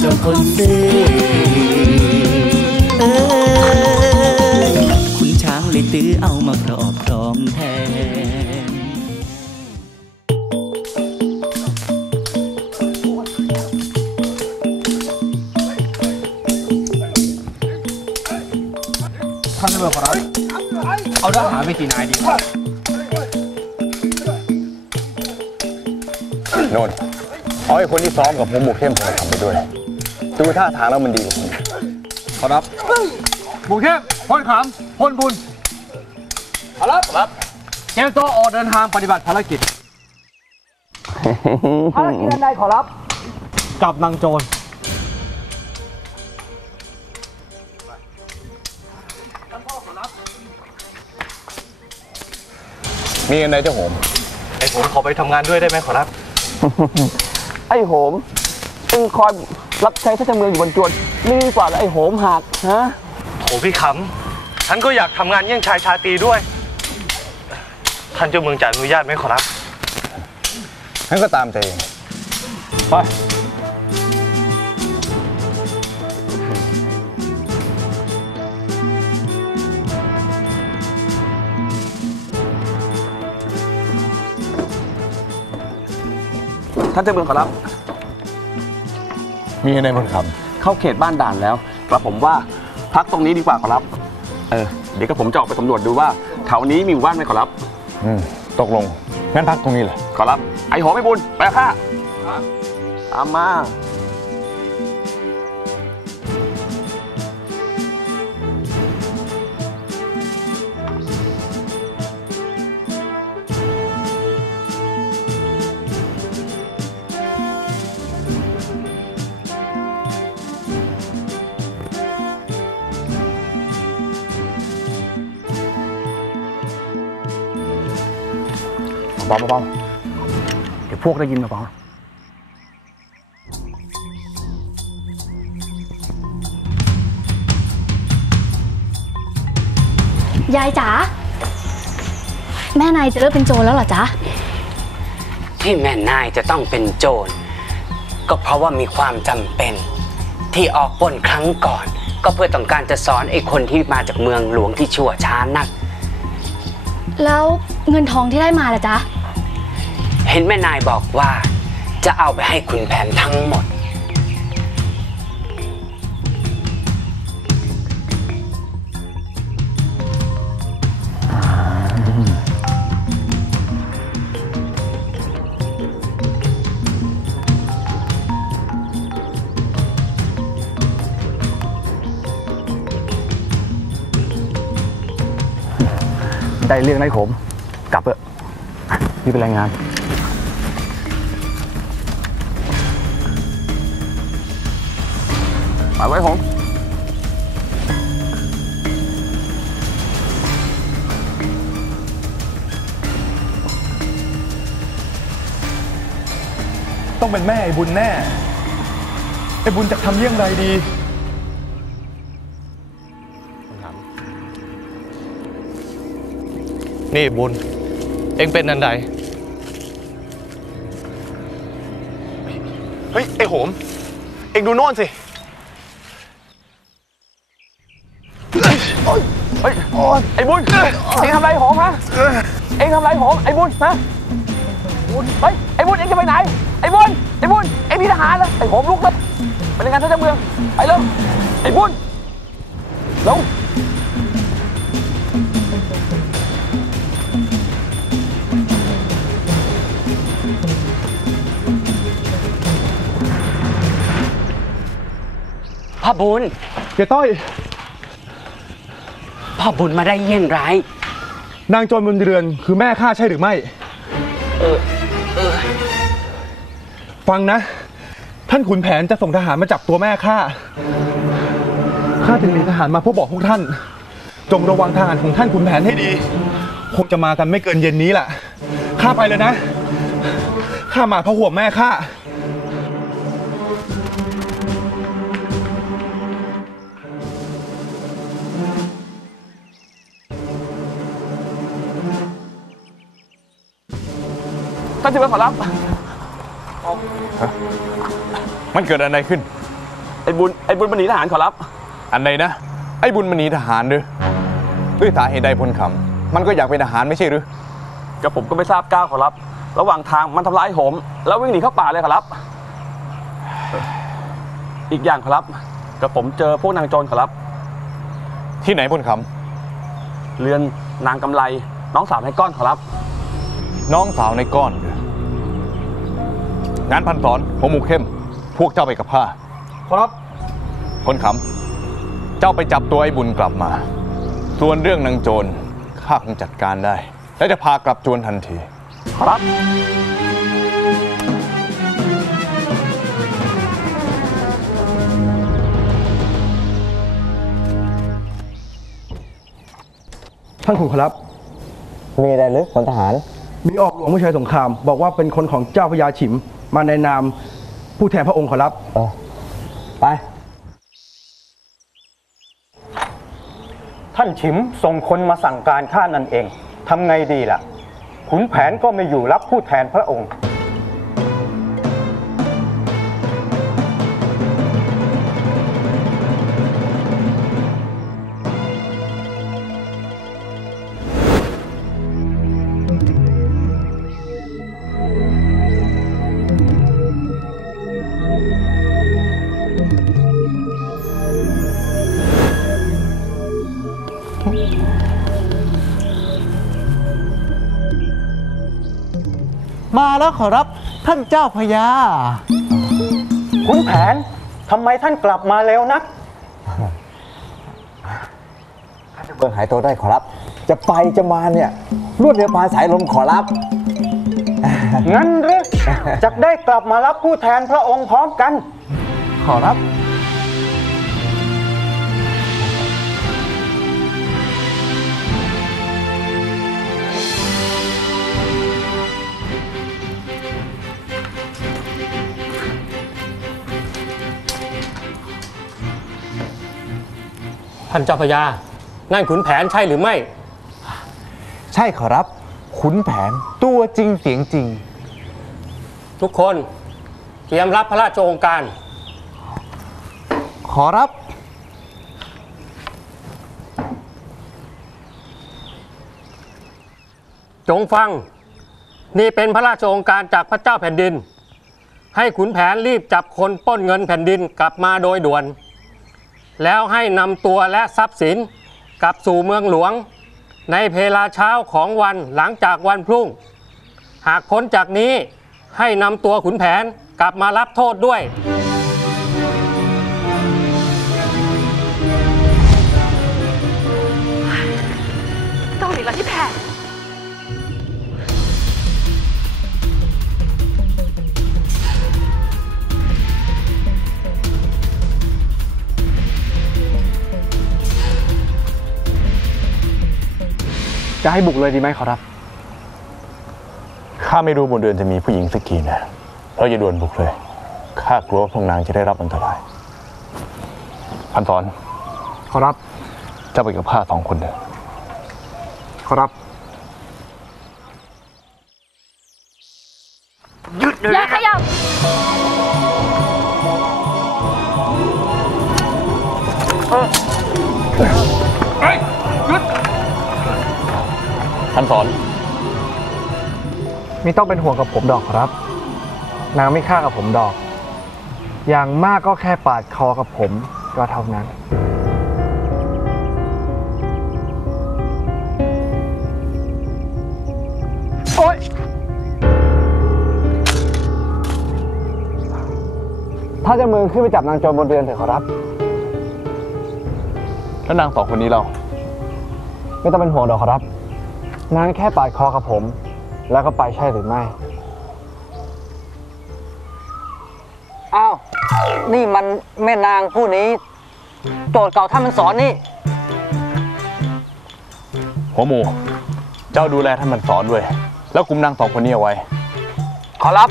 เจ้าคนซื้อเอ้ยคุณช้างเลยตื้อเอามาครอบครองแทนท่านตำรวจขอรับเอาทหารไปกี่นายดีครับโน่นเอาไอ้คนที่ซ้อมกับผมหมูเข้มผมทำไปด้วย ดูท่าทางแล้วมันดีกว่าผมขอรับหมูเข้มพลขำพลบุญ ขอรับครับเตรียมตัวออกเดินทางปฏิบัติภารกิจ ภารกิจใดขอรับ กับนางโจร มีอะไรเจ้าโหม ไอ้ผมขอไปทำงานด้วยได้ไหมขอรับ ไอ้โหมเองคอย รับใช้ท่านเจ้าเมืองอยู่บนจวนนี่ดีกว่าแล้วไอ้โหมหักฮะโถพี่ขำฉันก็อยากทำงานเยี่ยงชายชาตรีด้วย ท่านเจ้าเมืองจะอนุญาตไหมขอรับงั้นก็ตามใจเองไปท่านเจ้าเมืองขอรับ มีอะไรบนคเข้าเขตบ้านด่านแล้วกระผมว่าพักตรงนี้ดีกว่าขอรับ เออ เดี๋ยวกระผมจะออกไปสำรวจดูว่าแถวนี้มีหมู่บ้านไหมขอรับำอืมตกลงงั้นพักตรงนี้เลยขอรับ ไอ้โหมไอ้บุญไปกับข้าตามมา เบาๆเบาๆเดี๋ยวพวกได้ยินเบายายจ๋าแม่นายจะเลิกเป็นโจรแล้วเหรอจ๊ะ ที่แม่นายจะต้องเป็นโจร ก็เพราะว่ามีความจำเป็น ที่ออกปล้นครั้งก่อน ก็เพื่อต้องการจะสอนไอ้คนที่มาจากเมืองหลวงที่ชั่วช้านัก แล้ว เงินทองที่ได้มาล่ะจ๊ะ เห็นแม่นายบอกว่า จะเอาไปให้คุณแผนทั้งหมดๆได้เรื่องได้ผม กลับเถอะนี่เป็นรายงาน ไปไว้หมต้องเป็นแม่ไอ้บุญแน่ ไอ้บุญจะทำเยี่ยงไรดีนี่บุญ เอ็งเป็นอันใด เฮ้ย ไอ้โหม เอ็งดูโน่นสิ เฮ้ย ไอ้บุญ เอ็งทำไรโหมฮะ เอ็งทำไรโหมไอ้บุญฮะเฮ้ย ไอ้บุญ เอ็งจะไปไหน ไอ้บุญ ไอ้บุญ เอ็งมีทหารเหรอไอ้โหมลุกเลยไปรายงานท่านเจ้าเมือง ไปเร็วไอ้บุญลง พ่อบุญเกต้อย พ่อบุญมาได้เยี่ยงไรนางโจรบนเรือนคือแม่ข้าใช่หรือไม่ฟังนะ ท่านขุนแผนจะส่งทหารมาจับตัวแม่ข้าข้าจึงมีทหารมาเพื่อบอกพวกท่าน จงระวังทหารของท่านขุนแผนให้ดี คงจะมากันไม่เกินเย็นนี้แหละข้าไปเลยนะข้ามาเพราะห่วงแม่ข้า ท่านเจ้าเมืองขอรับมันเกิดอะไรขึ้น ไอ้บุญไอ้บุญมันหนีทหารขอรับ อันใดนะ ไอ้บุญมันหนีทหารหรือด้วยสาเหตุใดพลคำมันก็อยากเป็นทหารไม่ใช่หรือกับผมก็ไม่ทราบก้าวขอรับ ระหว่างทางมันทำร้ายผม แล้ววิ่งหนีเข้าป่าเลยขอรับ อีกอย่างขอรับกับผมเจอพวกนางโจรขอรับ ที่ไหนพลคเรือนนางกำไรน้องสาวในก้อนขอรับำน้องสาวในก้อนหรือ งานพันสอนหัวหมูเข้ม พวกเจ้าไปกับข้าครับพลคำเจ้าไปจับตัวไอ้บุญกลับมา ส่วนเรื่องนางโจรข้าคงจัดการได้ และจะพากลับจวนทันทีขอรับท่านขุนขอรับ มีอะไรหรือพลทหาร มีออกหลวงผู้ชายสงคราม บอกว่าเป็นคนของเจ้าพญาฉิม มาในนามผู้แทนพระองค์ขอรับไป ท่านฉิมส่งคนมาสั่งการข้านั่นเอง ทำไงดีล่ะ ขุนแผนก็ไม่อยู่รับผู้แทนพระองค์ มาแล้วขอรับท่านเจ้าพญาขุนแผนทำไมท่านกลับมาเร็วนักเบิ่งหายตัวได้ขอรับ จะไปจะมาเนี่ยรวดเร็วปานสายลมขอรับ งั้นหรือจะได้กลับมารับผู้แทนพระองค์พร้อมกัน ขอรับ ท่านเจ้าพญา นั่นขุนแผนใช่หรือไม่ ใช่ขอรับ ขุนแผนตัวจริงเสียงจริง ทุกคนเตรียมรับพระราชโองการ ขอรับ จงฟัง นี่เป็นพระราชโองการจากพระเจ้าแผ่นดิน ให้ขุนแผนรีบจับคนปล้นเงินแผ่นดินกลับมาโดยด่วน แล้วให้นำตัวและทรัพย์สินกลับสู่เมืองหลวง ในเวลาเช้าของวันหลังจากวันพรุ่ง หากพ้นจากนี้ให้นำตัวขุนแผนกลับมารับโทษด้วย จะให้บุกเลยดีไหมขอรับ ข้าไม่รู้บนเรือนจะมีผู้หญิงสักกี่นะเราจะด่วนบุกเลย ข้ากลัวว่าพวกนางจะได้รับอันตราย พันสอนขอรับ เจ้าไปกับข้าสองคนเถอะขอรับอย่าขยับ พันสอน ไม่ต้องเป็นห่วงกับผมดอกครับ นางไม่ฆ่ากับผมดอก อย่างมากก็แค่ปาดคอกับผมก็เท่านั้น โอ๊ย ถ้าจะมือขึ้นไปจับนางโจรบนเรือนเถอะขอรับ แล้วนางสองคนนี้เรา ไม่ต้องเป็นห่วงดอกขอรับ นางแค่ปาดคอกับผม แล้วก็ไปใช่หรือไม่ อ้าว นี่มันแม่นางผู้นี้ โจทย์เก่าท่านมันสอนนี่ หัวหมู เจ้าดูแลท่านมันสอนด้วย แล้วกุมนางสองคนนี้เอาไว้ ขอรับ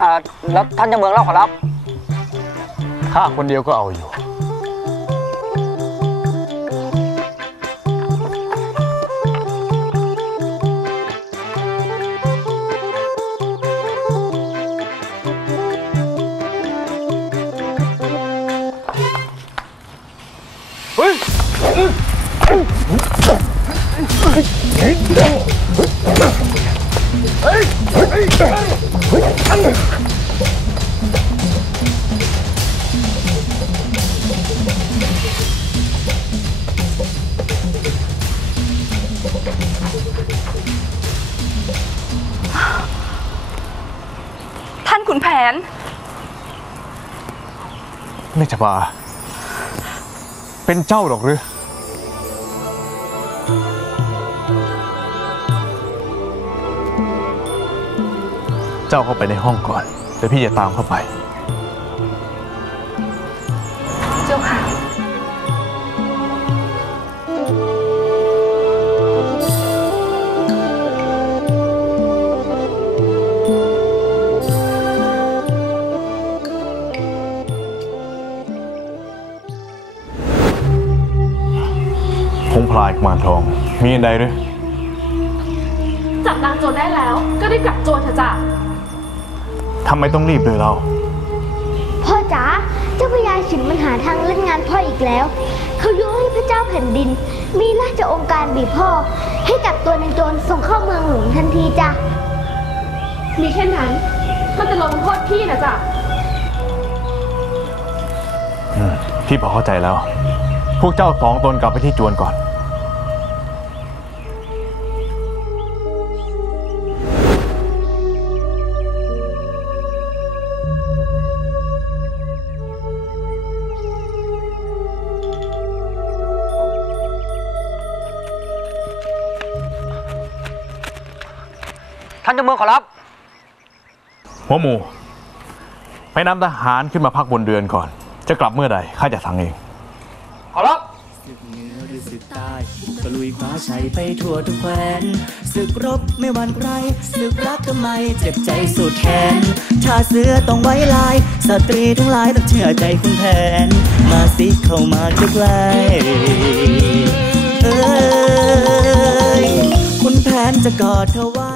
อ่า แล้วท่านเจะเมืองเล่าขอรับ ข้าคนเดียวก็เอาอยู่ ท่านขุนแผนแม่จะบาเป็นเจ้าหรอกหรือ เจ้าเข้าไปในห้องก่อนเดี๋ยวพี่จะตามเข้าไป เจ้าค่ะพงพลายกุมารทอง มีอันใดหรือ จับนางโจรได้แล้ว ก็ได้กลับโจรเถอะจ้ะ ทำไมต้องรีบเลยเรา พ่อจ๋าเจ้าพญาฉินมันหาทางเล่นงานพ่ออีกแล้ว เขายุให้พระเจ้าแผ่นดิน มีราชองค์การบีบพ่อ ให้จับตัวนางโจรส่งเข้าเมืองหลวงทันทีจ้ะมีแค่นั้นมันจะลงโทษพี่นะจ๊ะอืมพี่พอเข้าใจแล้ว พวกเจ้าสองตนกลับไปที่จวนก่อนานเจ้าเมืองขอรับ หัวหมูไปนำทหารขึ้นมาพักบนเรือนก่อน จะกลับเมื่อใดข้าจะสั่งเอง ขอรับศึกเหนือหรือศึกใต้ตะลุยคว้าชัยไปทั่วทุกแคว้นศึกรบไม่หวั่นใครศึกรักทำไมเจ็บใจสุดแขนชาเสือต้องไว้ลาย สตรีทั้งหลายต้องเชื่อใจคุณแผน มาสิเข้ามาใกล้ๆเอ้ยคุณแผนจะกอดเธอไว้